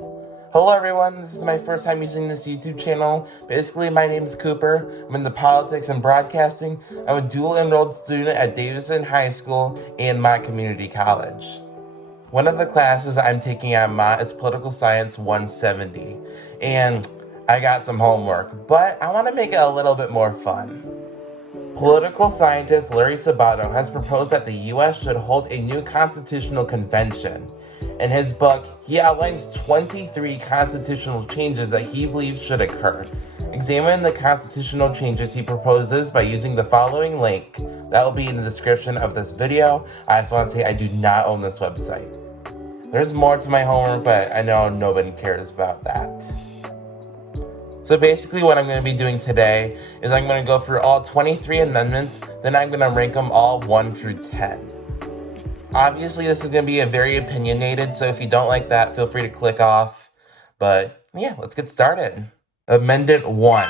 Hello everyone, this is my first time using this YouTube channel. Basically, my name is Cooper. I'm into politics and broadcasting. I'm a dual enrolled student at Davidson High School and Mott Community College. One of the classes I'm taking at Mott is Political Science 170, and I got some homework, but I want to make it a little bit more fun. Political scientist Larry Sabato has proposed that the US should hold a new constitutional convention. In his book, he outlines 23 constitutional changes that he believes should occur. Examine the constitutional changes he proposes by using the following link that will be in the description of this video. I just want to say I do not own this website. There's more to my homework, but I know nobody cares about that. So basically what I'm going to be doing today is I'm going to go through all 23 amendments, then I'm going to rank them all 1 through 10. Obviously this is going to be a very opinionated, so if you don't like that, feel free to click off. But yeah, let's get started. Amendment 1.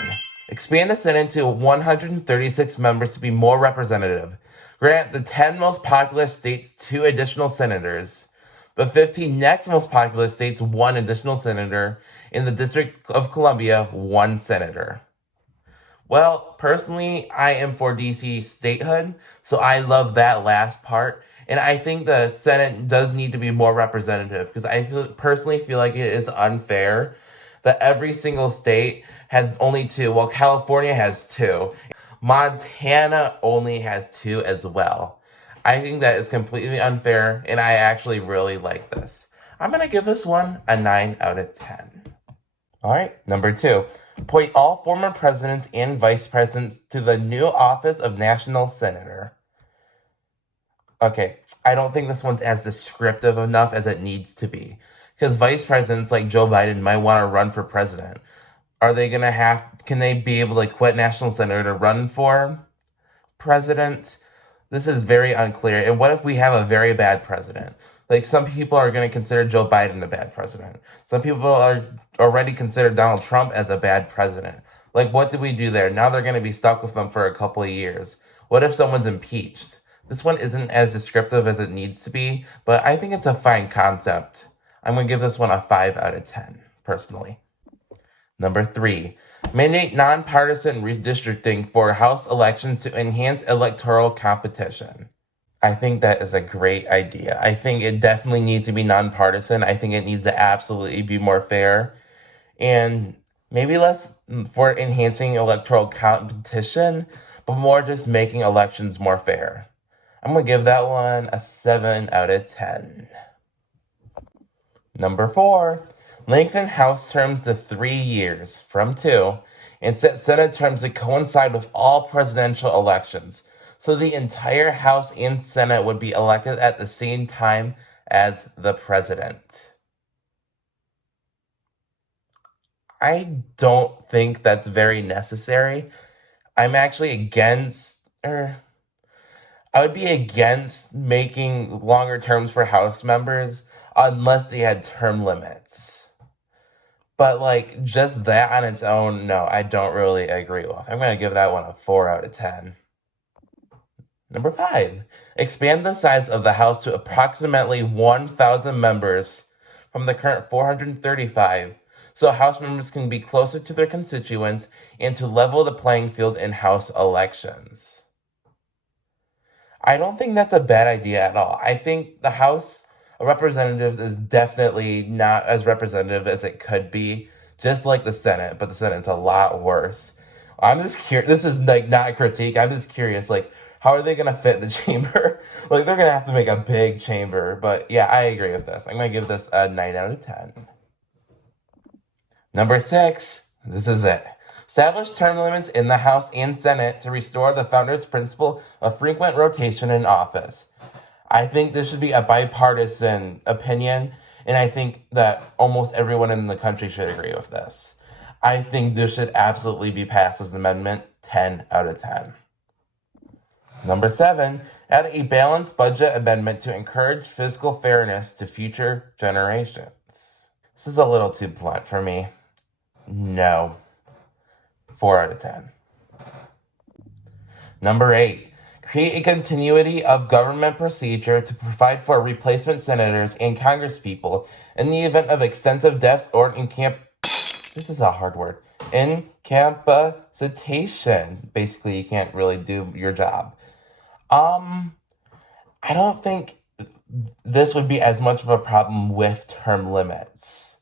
Expand the Senate to 136 members to be more representative. Grant the 10 most populous states 2 additional senators. The 15 next most populous states 1 additional senator. In the District of Columbia, 1 senator. Well, personally, I am for DC statehood, so I love that last part. And I think the Senate does need to be more representative because personally feel like it is unfair that every single state has only 2. Well, California has 2. Montana only has 2 as well. I think that is completely unfair, and I actually really like this. I'm going to give this one a 9 out of 10. All right, number 2. Appoint all former presidents and vice presidents to the new office of National Senator. Okay, I don't think this one's as descriptive enough as it needs to be. Because vice presidents like Joe Biden might want to run for president. Are they going to can they be able to quit National Senator to run for president? This is very unclear. And what if we have a very bad president? Like, some people are going to consider Joe Biden a bad president. Some people are already consider Donald Trump as a bad president. Like, what do we do there? Now they're going to be stuck with them for a couple of years. What if someone's impeached? This one isn't as descriptive as it needs to be, but I think it's a fine concept. I'm going to give this one a 5 out of 10, personally. Number 3. Mandate nonpartisan redistricting for House elections to enhance electoral competition. I think that is a great idea. I think it definitely needs to be nonpartisan. I think it needs to absolutely be more fair. And maybe less for enhancing electoral competition, but more just making elections more fair. I'm going to give that one a 7 out of 10. Number 4. Lengthen House terms to 3 years from 2, and set Senate terms to coincide with all presidential elections, so the entire House and Senate would be elected at the same time as the president. I don't think that's very necessary. I'm actually I would be against making longer terms for House members unless they had term limits. But just that on its own, no, I don't really agree with. I'm going to give that one a 4 out of 10. Number 5. Expand the size of the House to approximately 1,000 members from the current 435, so House members can be closer to their constituents and to level the playing field in House elections. I don't think that's a bad idea at all. I think the House of Representatives is definitely not as representative as it could be, just like the Senate, but the Senate's a lot worse. I'm just curious. This is not a critique. I'm just curious, how are they going to fit the chamber? They're going to have to make a big chamber. But yeah, I agree with this. I'm going to give this a 9 out of 10. Number 6. This is it. Establish term limits in the House and Senate to restore the founder's principle of frequent rotation in office. I think this should be a bipartisan opinion, and I think that almost everyone in the country should agree with this. I think this should absolutely be passed as an amendment. 10 out of 10. Number 7, add a balanced budget amendment to encourage fiscal fairness to future generations. This is a little too blunt for me. No. 4 out of 10. Number 8, Create a continuity of government procedure to provide for replacement senators and congresspeople in the event of extensive deaths or this is a hard word. Incapacitation. Basically, you can't really do your job. I don't think this would be as much of a problem with term limits.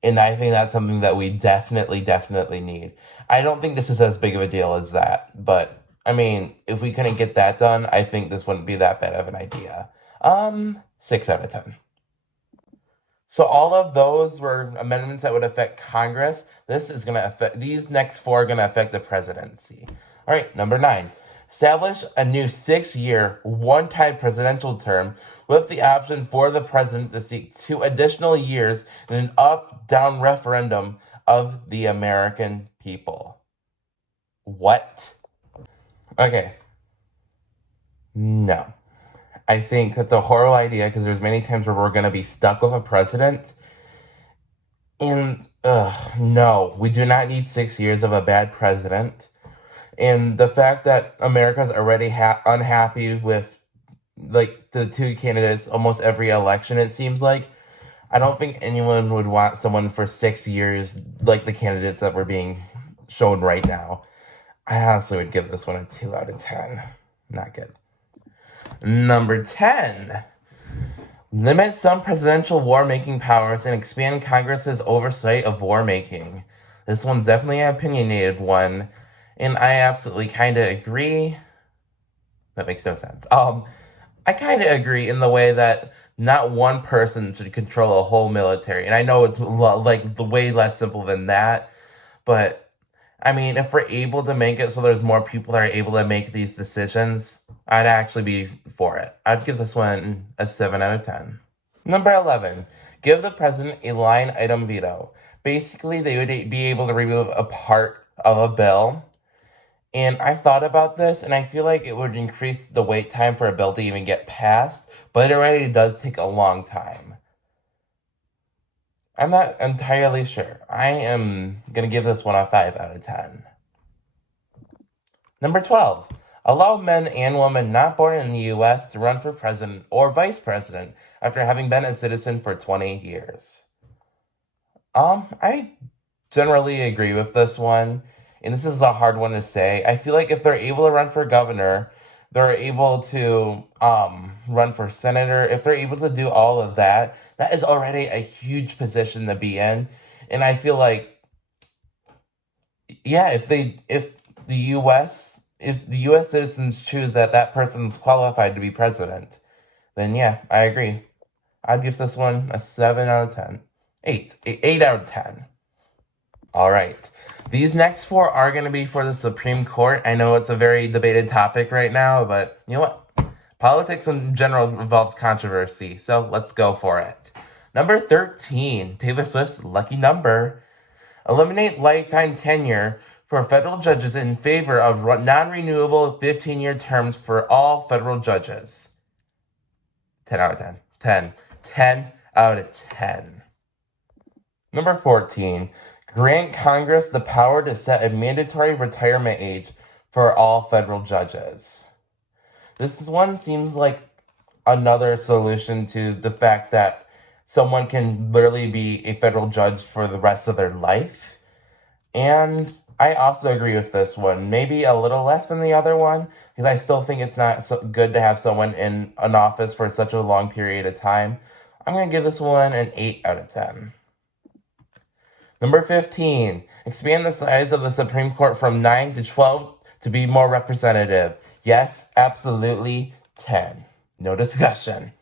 And I think that's something that we definitely need. I don't think this is as big of a deal as that, but I mean, if we couldn't get that done, I think this wouldn't be that bad of an idea. 6 out of 10. So all of those were amendments that would affect Congress. These next 4 are gonna affect the presidency. All right, number 9. Establish a new 6-year, one-time presidential term with the option for the president to seek 2 additional years in an up-down referendum of the American people. What? Okay. No. I think that's a horrible idea because there's many times where we're going to be stuck with a president. And, no, we do not need 6 years of a bad president. And the fact that America's already unhappy with, like, the 2 candidates almost every election, it seems like, I don't think anyone would want someone for 6 years like the candidates that were being shown right now. I honestly would give this one a 2 out of 10. Not good. Number 10. Limit some presidential war-making powers and expand Congress's oversight of war-making. This one's definitely an opinionated one, and I absolutely kind of agree. That makes no sense. I kind of agree in the way that not one person should control a whole military, and I know it's like the way less simple than that, but I mean, if we're able to make it so there's more people that are able to make these decisions, I'd actually be for it. I'd give this one a 7 out of 10. Number 11, give the president a line item veto. Basically, they would be able to remove a part of a bill. And I thought about this, and I feel like it would increase the wait time for a bill to even get passed, but it already does take a long time. I'm not entirely sure. I am going to give this one a 5 out of 10. Number 12. Allow men and women not born in the U.S. to run for president or vice president after having been a citizen for 20 years. I generally agree with this one, and this is a hard one to say. I feel like if they're able to run for governor, they're able to run for senator. If they're able to do all of that, that is already a huge position to be in. And I feel like, yeah, if the U.S. citizens choose that person's qualified to be president, then yeah, I agree. I'd give this one a 7 out of 10. 8 out of 10. All right. These next 4 are going to be for the Supreme Court. I know it's a very debated topic right now, but you know what? Politics in general involves controversy, so let's go for it. Number 13, Taylor Swift's lucky number. Eliminate lifetime tenure for federal judges in favor of non-renewable 15-year terms for all federal judges. 10 out of 10. 10. 10 out of 10. Number 14, grant Congress the power to set a mandatory retirement age for all federal judges. This one seems like another solution to the fact that someone can literally be a federal judge for the rest of their life. And I also agree with this one. Maybe a little less than the other one, because I still think it's not so good to have someone in an office for such a long period of time. I'm going to give this one an 8 out of 10. Number 15, expand the size of the Supreme Court from 9 to 12 to be more representative. Yes, absolutely, 10. No discussion.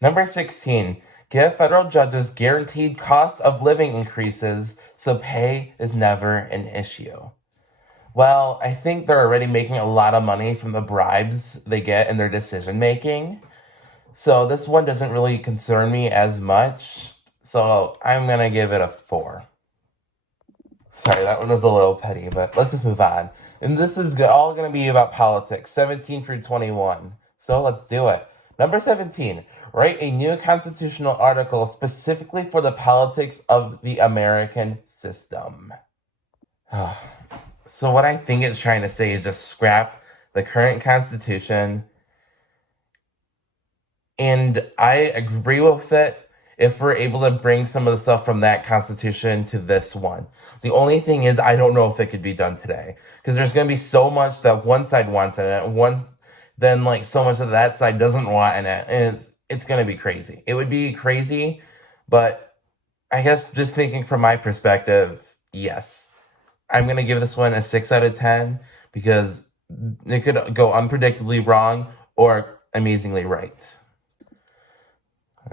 Number 16, give federal judges guaranteed cost of living increases so pay is never an issue. Well, I think they're already making a lot of money from the bribes they get in their decision making. So this one doesn't really concern me as much. So I'm going to give it a 4. Sorry, that one was a little petty, but let's just move on. And this is all going to be about politics, 17 through 21. So let's do it. Number 17, write a new constitutional article specifically for the politics of the American system. So what I think it's trying to say is just scrap the current Constitution, and I agree with it if we're able to bring some of the stuff from that Constitution to this one. The only thing is, I don't know if it could be done today because there's going to be so much that one side wants in it, then like so much that that side doesn't want in it, and it's going to be crazy. It would be crazy, but I guess just thinking from my perspective, yes, I'm going to give this one a 6 out of 10 because it could go unpredictably wrong or amazingly right.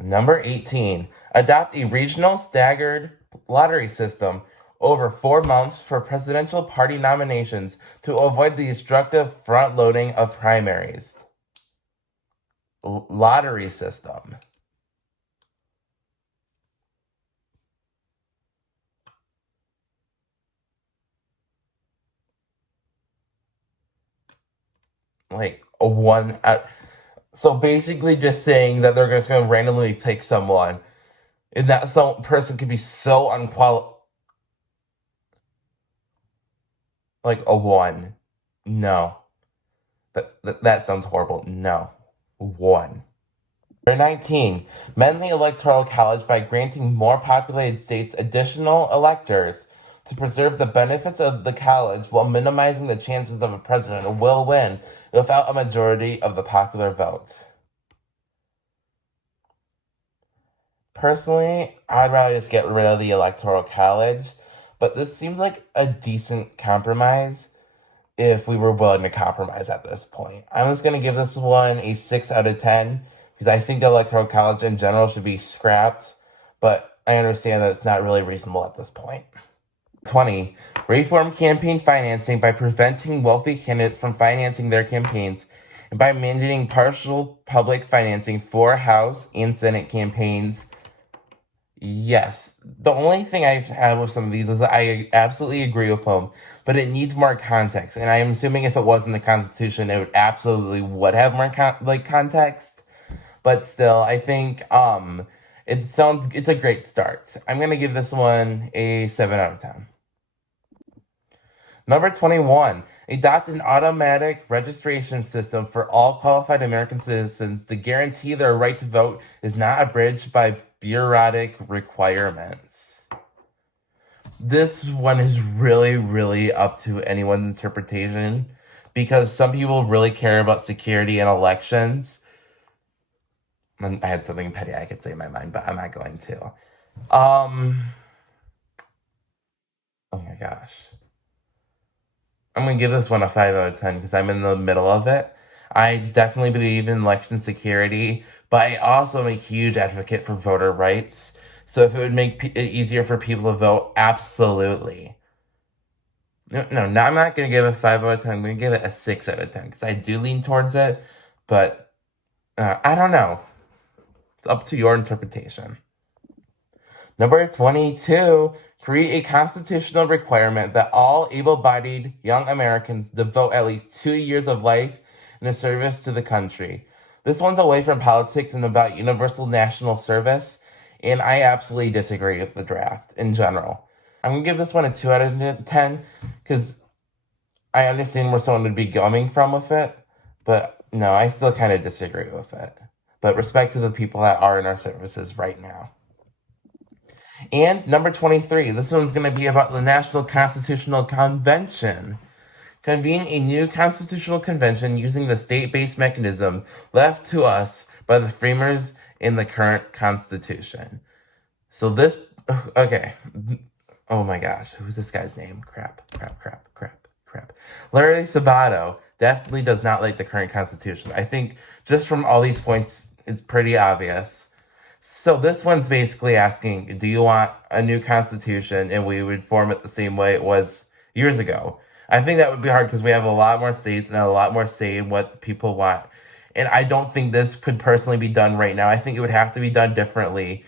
Number 18, adopt a regional staggered lottery system over 4 months for presidential party nominations to avoid the destructive front loading of primaries. Lottery system. Like a one. So basically, just saying that they're just going to randomly pick someone, and that some person could be so unqualified. Like a one. No. That sounds horrible. No. One. Number 19. Mend the Electoral College by granting more populated states additional electors to preserve the benefits of the college while minimizing the chances of a president who will win without a majority of the popular vote. Personally, I'd rather just get rid of the Electoral College, but this seems like a decent compromise if we were willing to compromise at this point. I'm just going to give this one a 6 out of 10 because I think the Electoral College in general should be scrapped, but I understand that it's not really reasonable at this point. 20. Reform campaign financing by preventing wealthy candidates from financing their campaigns and by mandating partial public financing for House and Senate campaigns. Yes, the only thing I've had with some of these is that I absolutely agree with them, but it needs more context. And I am assuming if it was in the Constitution, it would absolutely would have more context. But still, I think it's a great start. I'm gonna give this one a 7 out of 10. Number 21, adopt an automatic registration system for all qualified American citizens to guarantee their right to vote is not abridged by bureaucratic requirements. This one is really, really up to anyone's interpretation because some people really care about security and elections. I had something petty I could say in my mind, but I'm not going to. Oh my gosh. I'm gonna give this one a 5 out of 10 because I'm in the middle of it. I definitely believe in election security, but I also am a huge advocate for voter rights. So if it would make it easier for people to vote, absolutely. No, I'm not gonna give it a 5 out of 10. I'm gonna give it a 6 out of 10 because I do lean towards it, but I don't know. It's up to your interpretation. Number 22, create a constitutional requirement that all able-bodied young Americans devote at least 2 years of life in the service to the country. This one's away from politics and about universal national service, and I absolutely disagree with the draft in general. I'm gonna give this one a 2 out of 10 because I understand where someone would be coming from with it, but no, I still kind of disagree with it. But respect to the people that are in our services right now. And number 23, this one's going to be about the National Constitutional Convention. Convene a new constitutional convention using the state-based mechanism left to us by the framers in the current Constitution. So this, okay. Oh my gosh, who's this guy's name? Crap. Larry Sabato definitely does not like the current Constitution. I think just from all these points, it's pretty obvious. So this one's basically asking, do you want a new constitution and we would form it the same way it was years ago? I think that would be hard because we have a lot more states and a lot more say in what people want. And I don't think this could personally be done right now. I think it would have to be done differently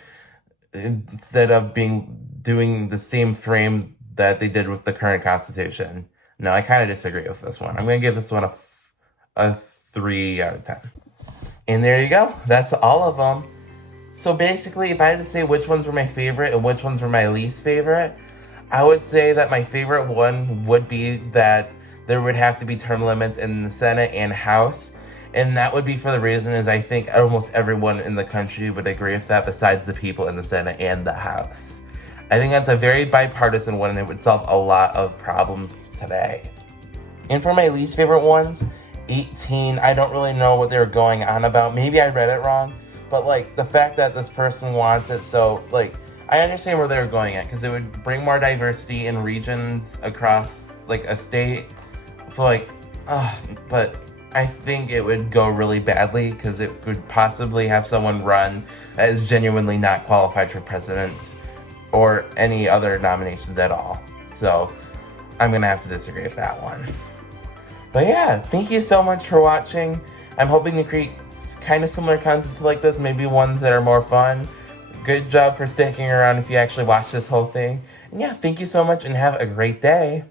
instead of doing the same frame that they did with the current constitution. No, I kind of disagree with this one. I'm going to give this one a 3 out of 10. And there you go. That's all of them. So basically, if I had to say which ones were my favorite and which ones were my least favorite, I would say that my favorite one would be that there would have to be term limits in the Senate and House. And that would be for the reason is I think almost everyone in the country would agree with that besides the people in the Senate and the House. I think that's a very bipartisan one and it would solve a lot of problems today. And for my least favorite ones, 18, I don't really know what they're going on about. Maybe I read it wrong, but like the fact that this person wants it, so like I understand where they're going at because it would bring more diversity in regions across like a state. For like, but I think it would go really badly because it could possibly have someone run that is genuinely not qualified for president or any other nominations at all. So I'm gonna have to disagree with that one. But yeah, thank you so much for watching. I'm hoping to create kind of similar content like this, maybe ones that are more fun. Good job for sticking around if you actually watch this whole thing. And yeah, thank you so much and have a great day.